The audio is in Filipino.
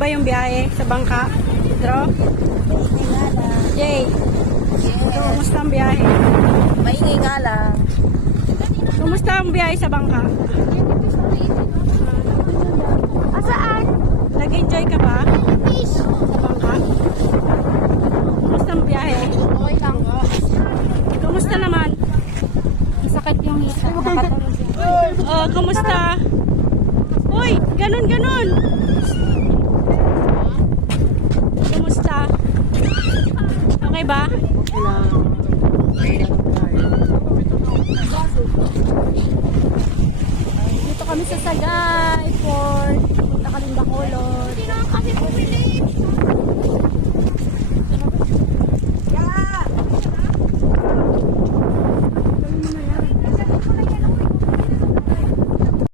ba yung biyahe sa bangka? Pedro? Jay? Kumusta ang biyahe? Maingay nga lang. Kumusta ang biyahe sa bangka? Asaan? Nag-enjoy ka ba? Sa bangka? Kumusta ang biyahe? Okay lang. Kumusta naman? Sakit yung hita. Nakatulog siya. Oh, kumusta? Uy, ganun. Kumusta? Okay ba? Dito kami sa Sagay Port. Punta kami Bacolod. Hindi naman kami bumili.